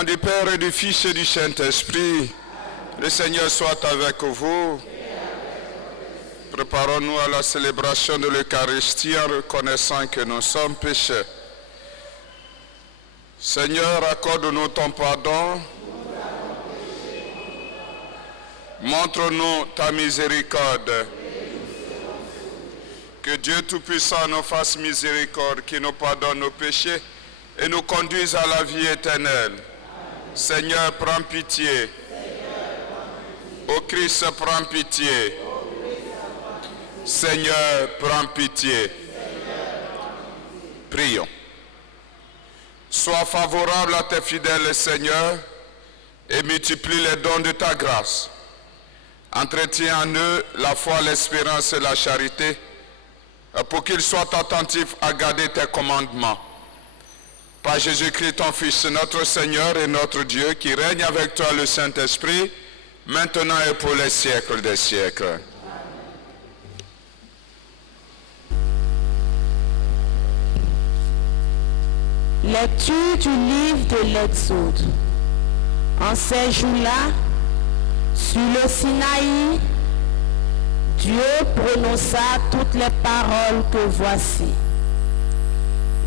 nom du Père et du Fils et du Saint-Esprit, le Seigneur soit avec vous. Préparons-nous à la célébration de l'Eucharistie en reconnaissant que nous sommes pécheurs. Seigneur, accorde-nous ton pardon. Montre-nous ta miséricorde. Que Dieu Tout-Puissant nous fasse miséricorde, qui nous pardonne nos péchés et nous conduise à la vie éternelle. Seigneur, prends pitié. Ô Christ, prends pitié. Seigneur, prends pitié. Prions. Sois favorable à tes fidèles, Seigneur, et multiplie les dons de ta grâce. Entretiens en eux la foi, l'espérance et la charité, pour qu'ils soient attentifs à garder tes commandements. Par Jésus-Christ, ton Fils, notre Seigneur et notre Dieu, qui règne avec toi le Saint-Esprit, maintenant et pour les siècles des siècles. Lecture du livre de l'Exode. En ces jours-là, sur le Sinaï, Dieu prononça toutes les paroles que voici.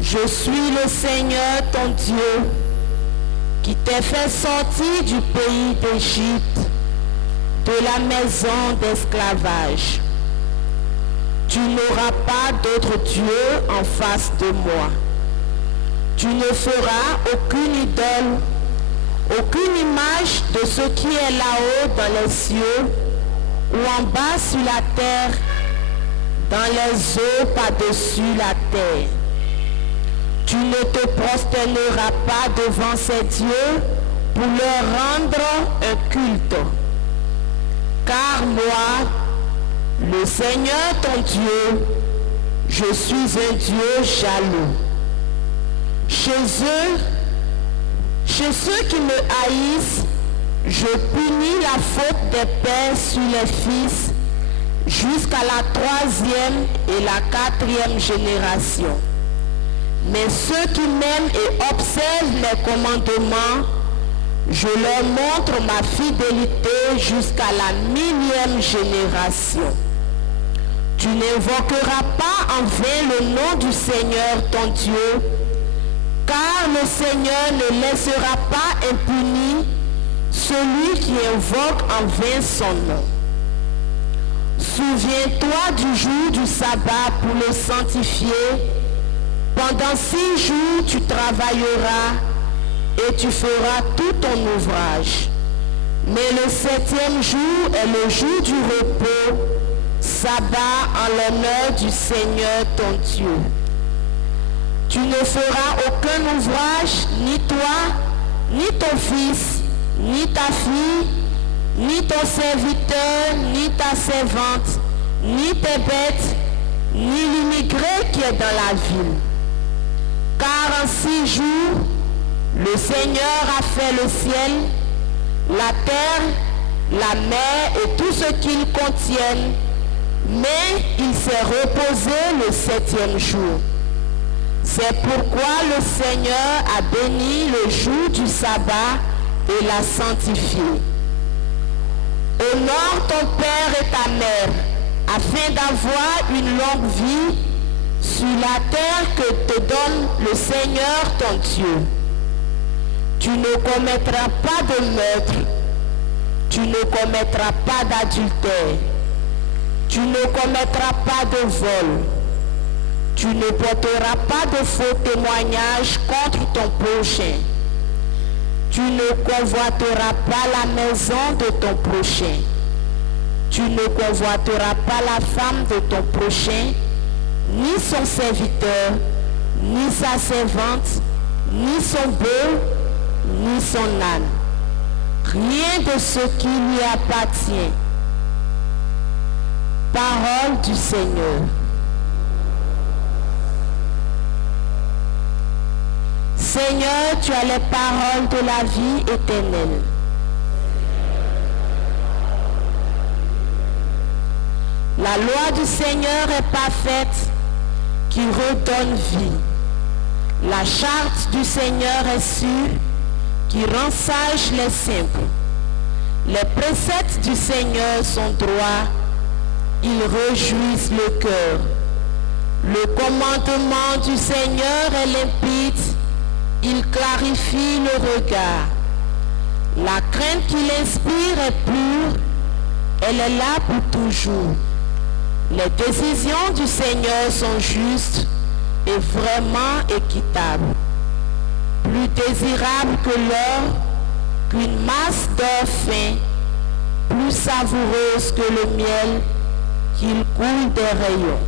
Je suis le Seigneur ton Dieu, qui t'ai fait sortir du pays d'Égypte, de la maison d'esclavage. Tu n'auras pas d'autre Dieu en face de moi. Tu ne feras aucune idole, aucune image de ce qui est là-haut dans les cieux, ou en bas sur la terre, dans les eaux par-dessus la terre. Tu ne te prosterneras pas devant ces dieux pour leur rendre un culte. Car moi, le Seigneur ton Dieu, je suis un Dieu jaloux. Chez ceux qui me haïssent, je punis la faute des pères sur les fils jusqu'à la 3e et la 4e génération. Mais ceux qui m'aiment et observent mes commandements, je leur montre ma fidélité jusqu'à la 1000e génération. Tu n'invoqueras pas en vain le nom du Seigneur ton Dieu, car le Seigneur ne laissera pas impuni celui qui invoque en vain son nom. Souviens-toi du jour du sabbat pour le sanctifier. Pendant 6 jours tu travailleras et tu feras tout ton ouvrage. Mais le 7e jour est le jour du repos, sabbat en l'honneur du Seigneur ton Dieu. Tu ne feras aucun ouvrage, ni toi, ni ton fils, ni ta fille, ni ton serviteur, ni ta servante, ni tes bêtes, ni l'immigré qui est dans la ville. Car en 6 jours, le Seigneur a fait le ciel, la terre, la mer et tout ce qu'ils contiennent, mais il s'est reposé le 7e jour. C'est pourquoi le Seigneur a béni le jour du sabbat et l'a sanctifié. Honore ton père et ta mère, afin d'avoir une longue vie sur la terre que te donne le Seigneur ton Dieu. Tu ne commettras pas de meurtre, tu ne commettras pas d'adultère, tu ne commettras pas de vol, tu ne porteras pas de faux témoignages contre ton prochain. Tu ne convoiteras pas la maison de ton prochain. Tu ne convoiteras pas la femme de ton prochain, ni son serviteur, ni sa servante, ni son bœuf, ni son âne. Rien de ce qui lui appartient. Parole du Seigneur. Seigneur, tu as les paroles de la vie éternelle. La loi du Seigneur est parfaite, qui redonne vie. La charte du Seigneur est sûre, qui rend sages les simples. Les préceptes du Seigneur sont droits, ils réjouissent le cœur. Le commandement du Seigneur est limpide, il clarifie le regard. La crainte qu'il inspire est pure, elle est là pour toujours. Les décisions du Seigneur sont justes et vraiment équitables. Plus désirable que l'or, qu'une masse d'or fin, plus savoureuse que le miel qu'il coule des rayons.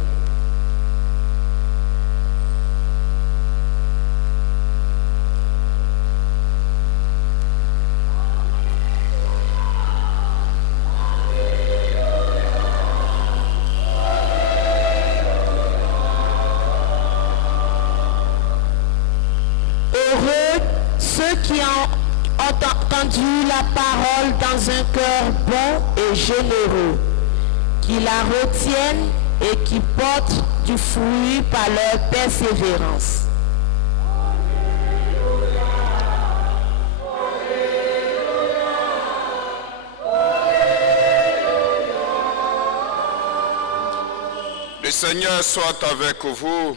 Ceux qui ont entendu la parole dans un cœur bon et généreux, qui la retiennent et qui portent du fruit par leur persévérance. Le Seigneur soit avec vous.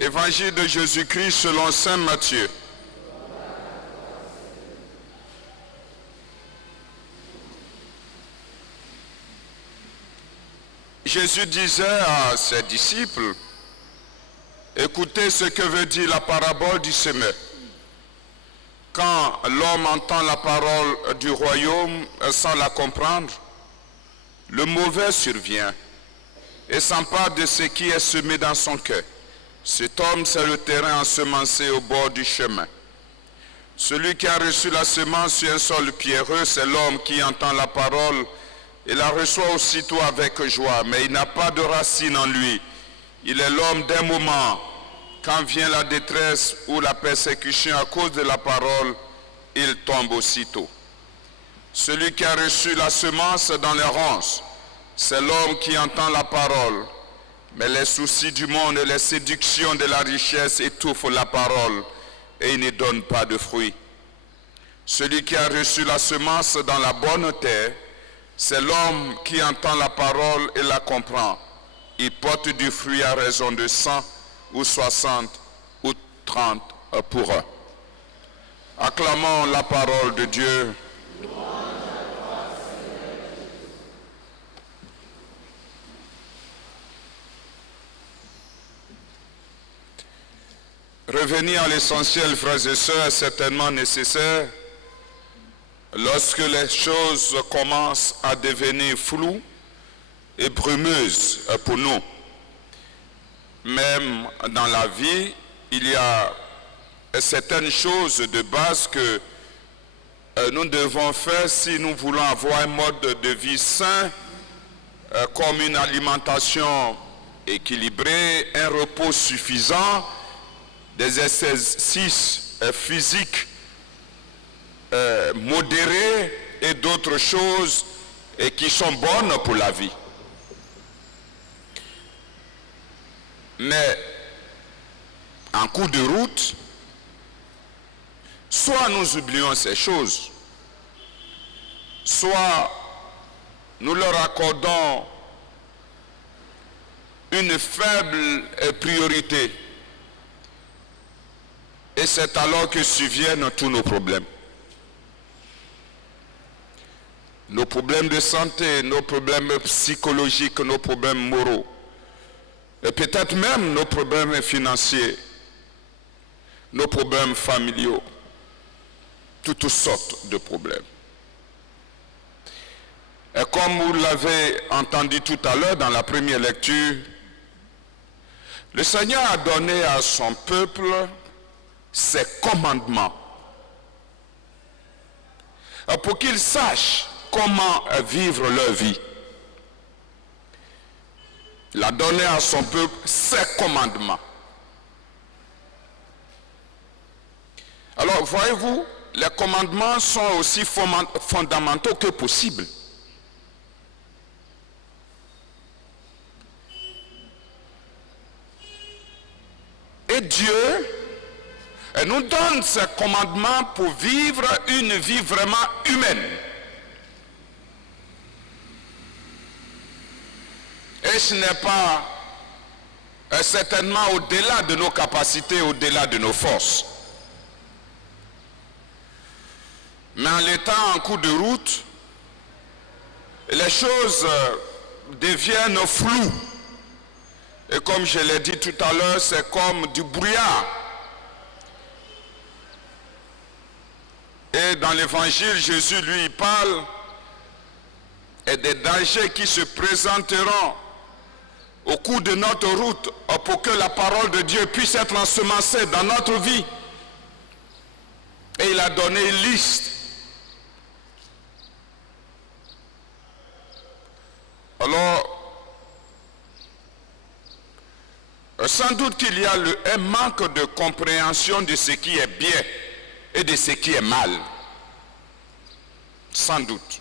Évangile de Jésus-Christ selon saint Matthieu. Jésus disait à ses disciples, écoutez ce que veut dire la parabole du semeur. Quand l'homme entend la parole du royaume sans la comprendre, le mauvais survient et s'empare de ce qui est semé dans son cœur. Cet homme, c'est le terrain ensemencé au bord du chemin. Celui qui a reçu la semence sur un sol pierreux, c'est l'homme qui entend la parole et la reçoit aussitôt avec joie, mais il n'a pas de racine en lui. Il est l'homme d'un moment. Quand vient la détresse ou la persécution à cause de la parole, il tombe aussitôt. Celui qui a reçu la semence dans les ronces, c'est l'homme qui entend la parole. Mais les soucis du monde et les séductions de la richesse étouffent la parole et il ne donne pas de fruits. Celui qui a reçu la semence dans la bonne terre, c'est l'homme qui entend la parole et la comprend. Il porte du fruit à raison de 100 ou 60 ou 30 pour un. Acclamons la parole de Dieu. Revenir à l'essentiel, frères et sœurs, est certainement nécessaire lorsque les choses commencent à devenir floues et brumeuses pour nous. Même dans la vie, il y a certaines choses de base que nous devons faire si nous voulons avoir un mode de vie sain, comme une alimentation équilibrée, un repos suffisant, des exercices physiques modérés et d'autres choses qui sont bonnes pour la vie. Mais en cours de route, soit nous oublions ces choses, soit nous leur accordons une faible priorité. Et c'est alors que surviennent tous nos problèmes. Nos problèmes de santé, nos problèmes psychologiques, nos problèmes moraux. Et peut-être même nos problèmes financiers, nos problèmes familiaux. Toutes sortes de problèmes. Et comme vous l'avez entendu tout à l'heure dans la première lecture, le Seigneur a donné à son peuple ses commandements pour qu'ils sachent comment vivre leur vie. Il a donné à son peuple ses commandements. Alors, voyez-vous, les commandements sont aussi fondamentaux que possibles. Et Dieu Elle nous donne ces commandements pour vivre une vie vraiment humaine. Et ce n'est pas certainement au-delà de nos capacités, au-delà de nos forces. Mais en l'étant en cours de route, les choses deviennent floues. Et comme je l'ai dit tout à l'heure, c'est comme du brouillard. Et dans l'évangile, Jésus, lui, parle des dangers qui se présenteront au cours de notre route pour que la parole de Dieu puisse être ensemencée dans notre vie. Et il a donné une liste. Alors, sans doute qu'il y a un manque de compréhension de ce qui est bien et de ce qui est mal. Sans doute.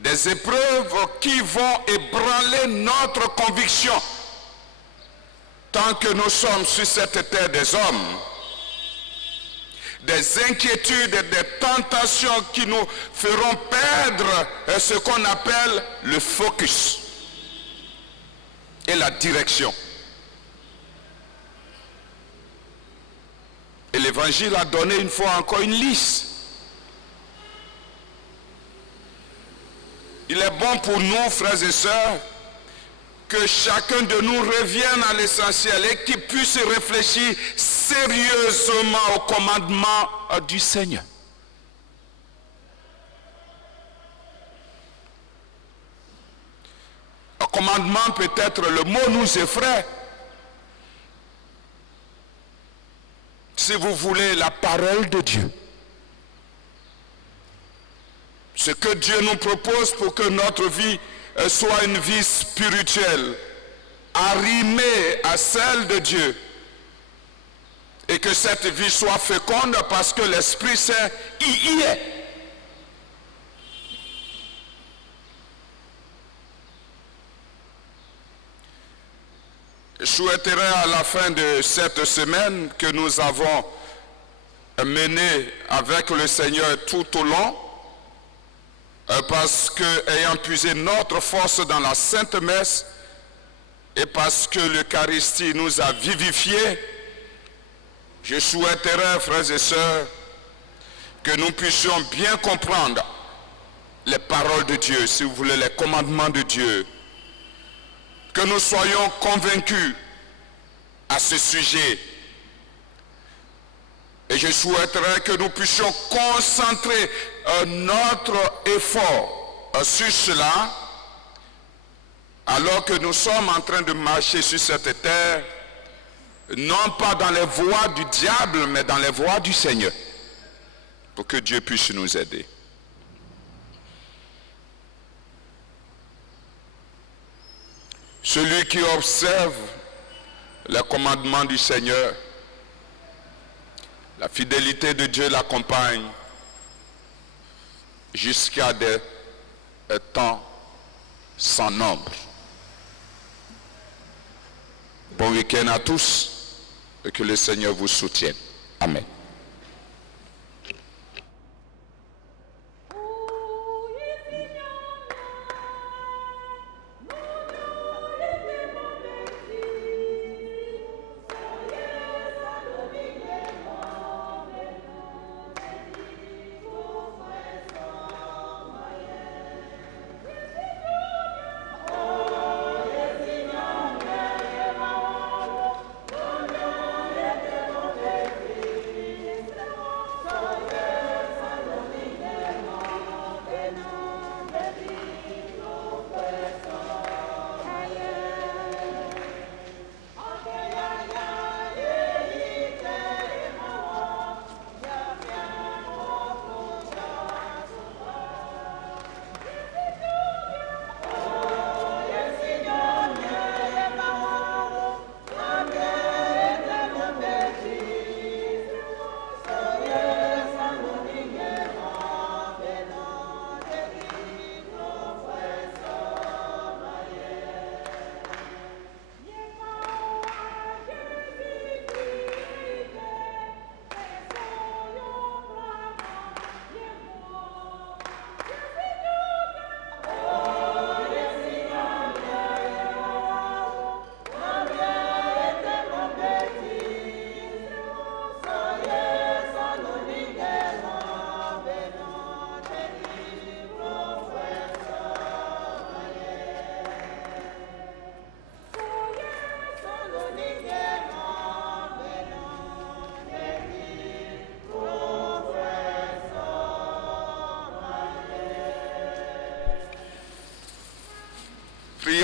Des épreuves qui vont ébranler notre conviction tant que nous sommes sur cette terre des hommes. Des inquiétudes, des tentations qui nous feront perdre ce qu'on appelle le focus et la direction. Et l'Évangile a donné une fois encore une liste. Il est bon pour nous, frères et sœurs, que chacun de nous revienne à l'essentiel et qu'il puisse réfléchir sérieusement au commandement du Seigneur. Un commandement, peut-être le mot nous effraie. Si vous voulez la parole de Dieu. Ce que Dieu nous propose pour que notre vie soit une vie spirituelle, arrimée à celle de Dieu, et que cette vie soit féconde parce que l'Esprit Saint y est. Je souhaiterais à la fin de cette semaine que nous avons menée avec le Seigneur tout au long, parce que, ayant puisé notre force dans la Sainte Messe, et parce que l'Eucharistie nous a vivifiés, je souhaiterais, frères et sœurs, que nous puissions bien comprendre les paroles de Dieu, si vous voulez, les commandements de Dieu, que nous soyons convaincus à ce sujet. Et je souhaiterais que nous puissions concentrer notre effort sur cela, alors que nous sommes en train de marcher sur cette terre, non pas dans les voies du diable, mais dans les voies du Seigneur, pour que Dieu puisse nous aider. Celui qui observe les commandements du Seigneur, la fidélité de Dieu l'accompagne jusqu'à des temps sans nombre. Bon week-end à tous et que le Seigneur vous soutienne. Amen.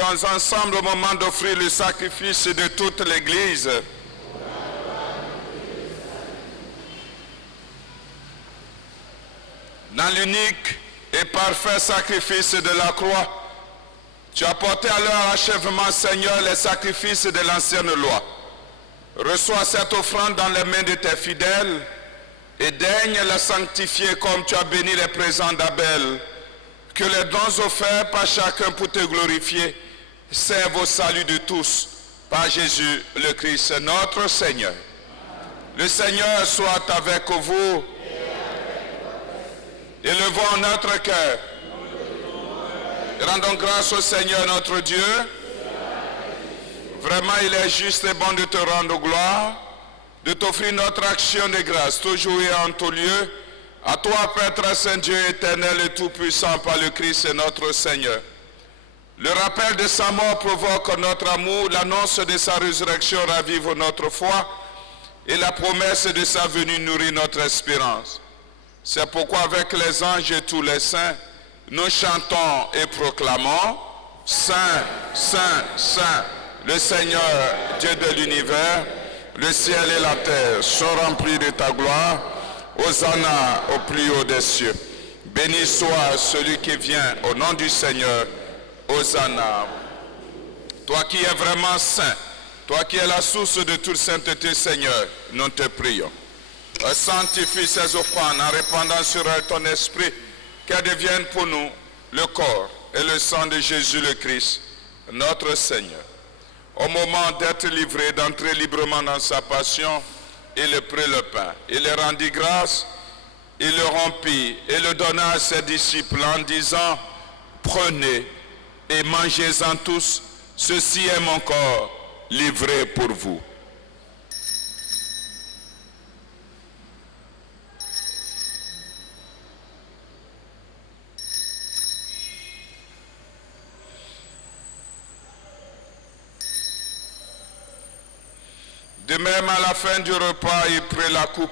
prions ensemble au moment d'offrir le sacrifice de toute l'Église. Dans l'unique et parfait sacrifice de la croix, tu as porté à leur achèvement, Seigneur, les sacrifices de l'ancienne loi. Reçois cette offrande dans les mains de tes fidèles et daigne la sanctifier comme tu as béni les présents d'Abel. Que les dons offerts par chacun pour te glorifier servent au salut de tous, par Jésus le Christ, notre Seigneur. Le Seigneur soit avec vous. Élevons notre cœur. Rendons grâce au Seigneur notre Dieu. Vraiment, il est juste et bon de te rendre gloire, de t'offrir notre action de grâce, toujours et en tout lieu. À toi, Père très saint, Dieu éternel et tout-puissant, par le Christ notre Seigneur. Le rappel de sa mort provoque notre amour, l'annonce de sa résurrection ravive notre foi, et la promesse de sa venue nourrit notre espérance. C'est pourquoi avec les anges et tous les saints, nous chantons et proclamons « Saint, Saint, Saint, le Seigneur, Dieu de l'univers, le ciel et la terre sont remplis de ta gloire. Hosanna au plus haut des cieux. Béni soit celui qui vient au nom du Seigneur. Hosanna. » Toi qui es vraiment saint, toi qui es la source de toute sainteté, Seigneur, nous te prions. Sanctifie ces offrandes en répandant sur elles ton esprit, qu'elles deviennent pour nous le corps et le sang de Jésus le Christ, notre Seigneur. Au moment d'être livré, d'entrer librement dans sa passion, il prit le pain, il le rendit grâce, il le rompit et le donna à ses disciples en disant « Prenez et mangez-en tous, ceci est mon corps livré pour vous. » De même, à la fin du repas, il prit la coupe.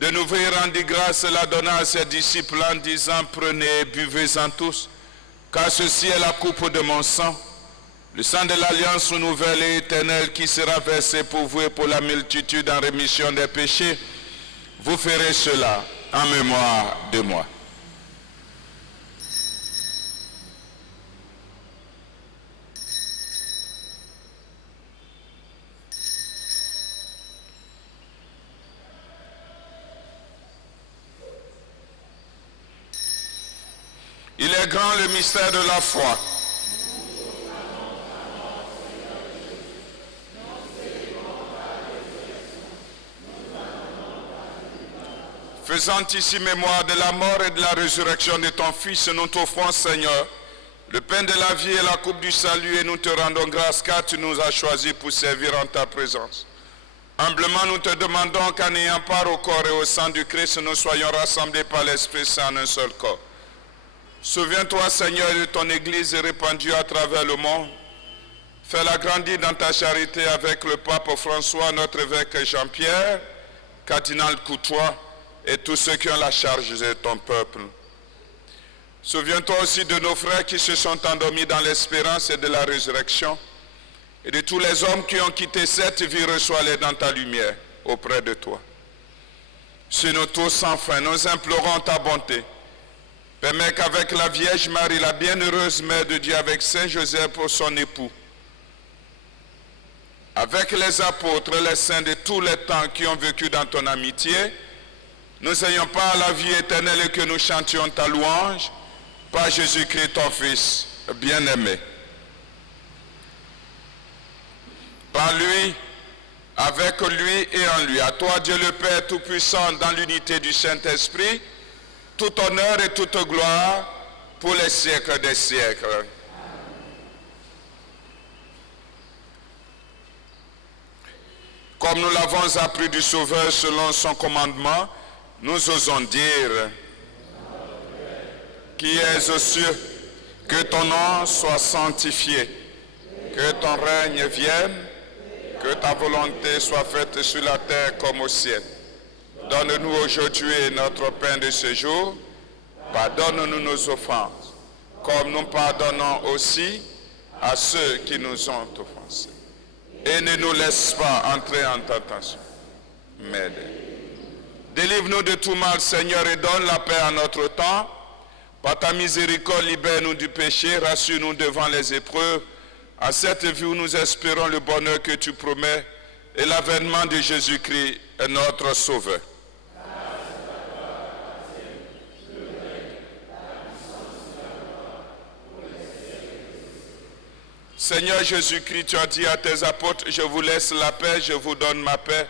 De nouveau, il rendit grâce et la donna à ses disciples en disant « Prenez et buvez-en tous, car ceci est la coupe de mon sang, le sang de l'alliance nouvelle et éternelle qui sera versé pour vous et pour la multitude en rémission des péchés. Vous ferez cela en mémoire de moi. » Il est grand le mystère de la foi. Faisant ici mémoire de la mort et de la résurrection de ton Fils, nous t'offrons, Seigneur, le pain de la vie et la coupe du salut, et nous te rendons grâce car tu nous as choisis pour servir en ta présence. Humblement, nous te demandons qu'en ayant part au corps et au sang du Christ, nous soyons rassemblés par l'Esprit Saint en un seul corps. Souviens-toi, Seigneur, de ton Église répandue à travers le monde. Fais-la grandir dans ta charité avec le pape François, notre évêque Jean-Pierre, cardinal Coutois et tous ceux qui ont la charge de ton peuple. Souviens-toi aussi de nos frères qui se sont endormis dans l'espérance et de la résurrection, et de tous les hommes qui ont quitté cette vie, reçois-les dans ta lumière auprès de toi. Sur nous tous, enfin, nous implorons ta bonté. Permets qu'avec la Vierge Marie, la bienheureuse Mère de Dieu, avec Saint Joseph pour son époux, avec les apôtres, les saints de tous les temps qui ont vécu dans ton amitié, nous ayons part à la vie éternelle et que nous chantions ta louange par Jésus-Christ, ton Fils bien-aimé. Par lui, avec lui et en lui, à toi Dieu le Père Tout-Puissant, dans l'unité du Saint-Esprit, tout honneur et toute gloire pour les siècles des siècles. Comme nous l'avons appris du Sauveur selon son commandement, nous osons dire, qui es aux cieux, que ton nom soit sanctifié, que ton règne vienne, que ta volonté soit faite sur la terre comme au ciel. Donne-nous aujourd'hui notre pain de ce jour. Pardonne-nous nos offenses, comme nous pardonnons aussi à ceux qui nous ont offensés. Et ne nous laisse pas entrer en tentation. Mais délivre-nous de tout mal, Seigneur, et donne la paix à notre temps. Par ta miséricorde, libère-nous du péché, rassure-nous devant les épreuves. À cette vie où nous espérons le bonheur que tu promets et l'avènement de Jésus-Christ, notre Sauveur. Seigneur Jésus-Christ, tu as dit à tes apôtres, je vous laisse la paix, je vous donne ma paix.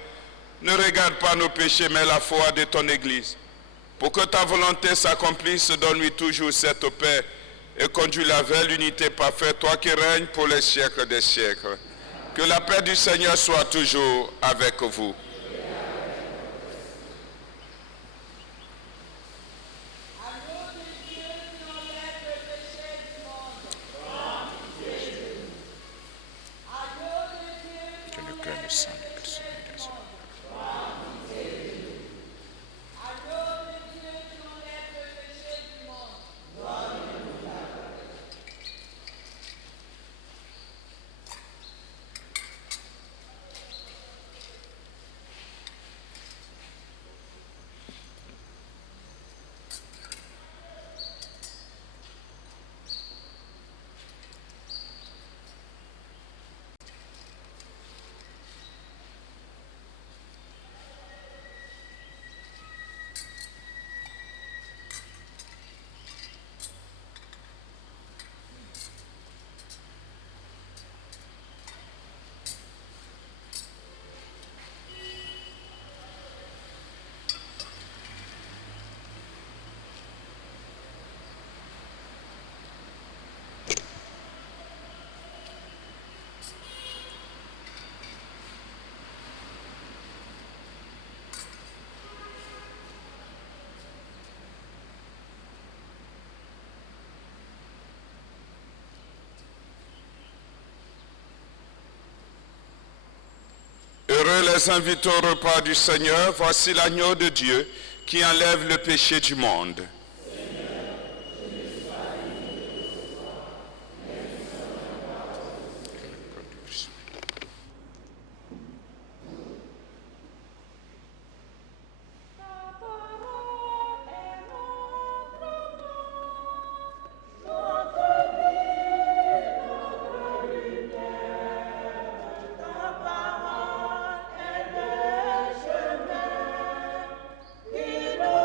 Ne regarde pas nos péchés, mais la foi de ton Église. Pour que ta volonté s'accomplisse, donne-lui toujours cette paix et conduis-la vers l'unité parfaite, toi qui règnes pour les siècles des siècles. Que la paix du Seigneur soit toujours avec vous. Heureux les invités au repas du Seigneur, voici l'agneau de Dieu qui enlève le péché du monde. Qui nous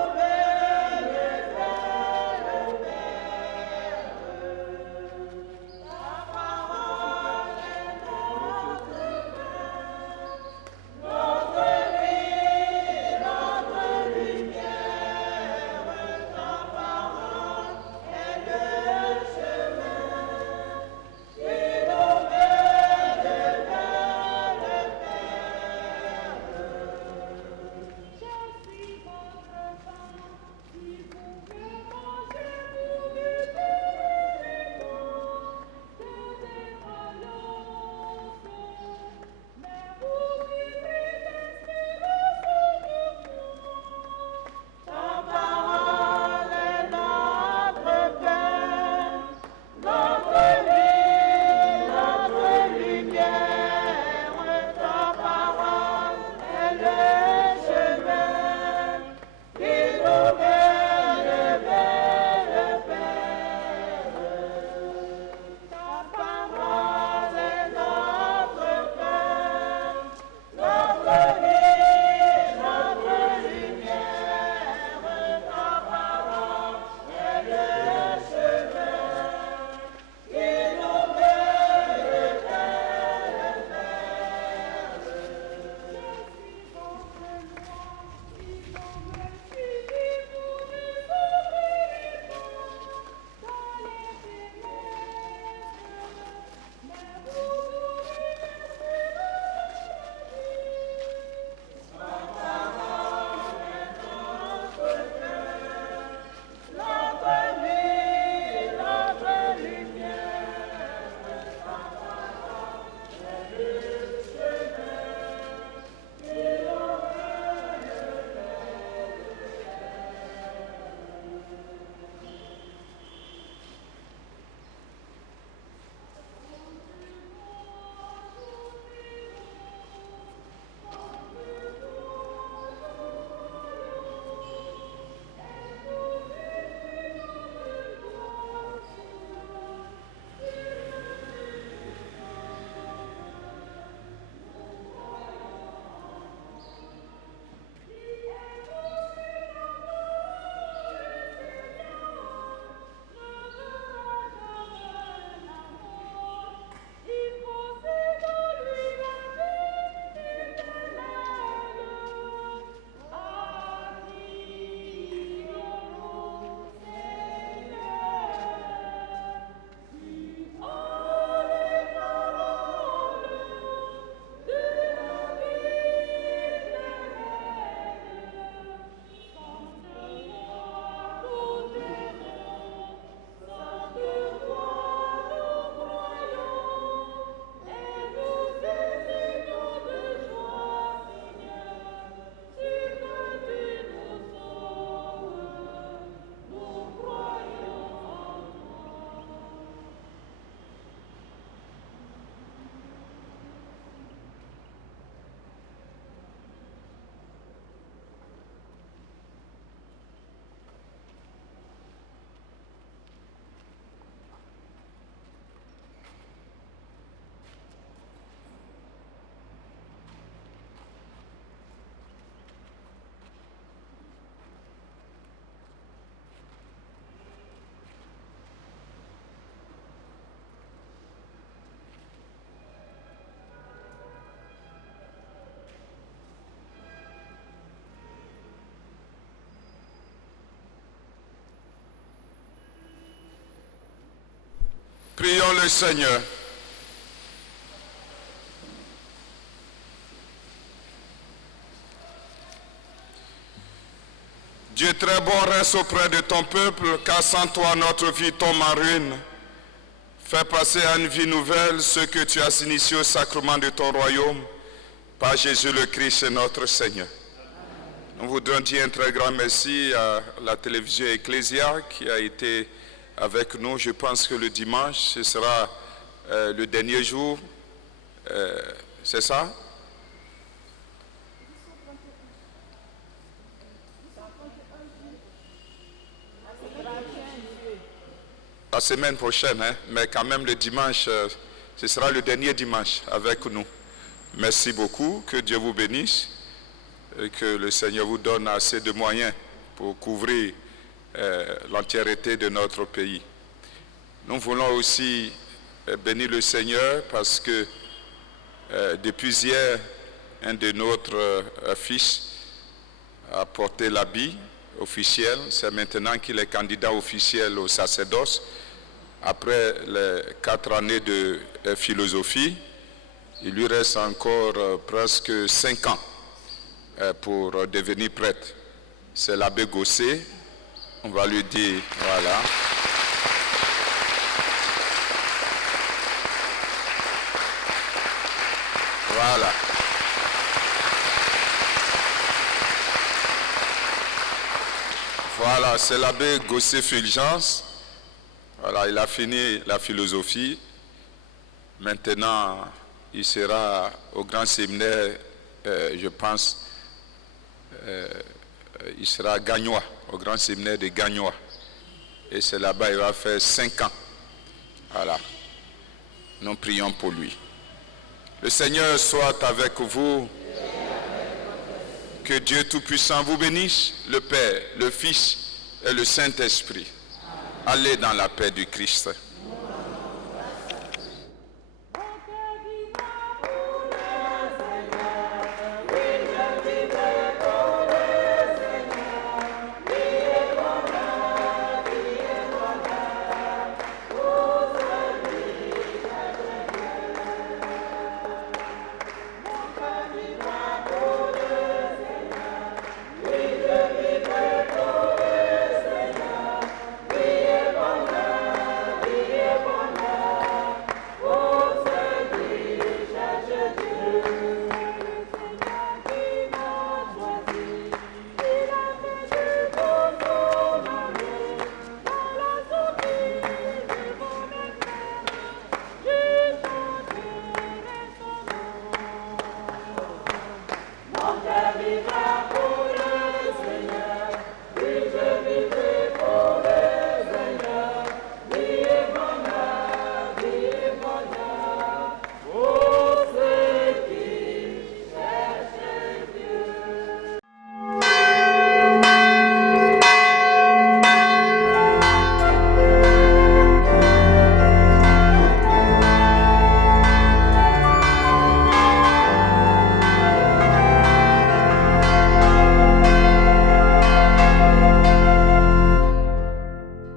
Prions le Seigneur. Dieu très bon, reste auprès de ton peuple, car sans toi notre vie tombe en ruine. Fais passer à une vie nouvelle ce que tu as initié au sacrement de ton royaume, par Jésus le Christ notre Seigneur. Nous voudrions dire un très grand merci à la télévision Ecclesia qui a été avec nous. Je pense que le dimanche, ce sera le dernier jour. C'est ça? La semaine prochaine, hein? Mais quand même le dimanche, ce sera le dernier dimanche avec nous. Merci beaucoup, que Dieu vous bénisse et que le Seigneur vous donne assez de moyens pour couvrir l'entièreté de notre pays. Nous voulons aussi bénir le Seigneur parce que depuis hier, un de notre fils a porté l'habit officiel. C'est maintenant qu'il est candidat officiel au sacerdoce. Après les 4 années de philosophie, il lui reste encore presque 5 ans pour devenir prêtre. C'est l'abbé Gossé. On va lui dire, voilà. Voilà. Voilà, c'est l'abbé Gossé Fulgence. Voilà, il a fini la philosophie. Maintenant, il sera au grand séminaire, je pense, il sera gagnois, au grand séminaire de Gagnois. Et c'est là-bas, il va faire 5 ans. Voilà. Nous prions pour lui. Le Seigneur soit avec vous. Que Dieu Tout-Puissant vous bénisse, le Père, le Fils et le Saint-Esprit. Allez dans la paix du Christ.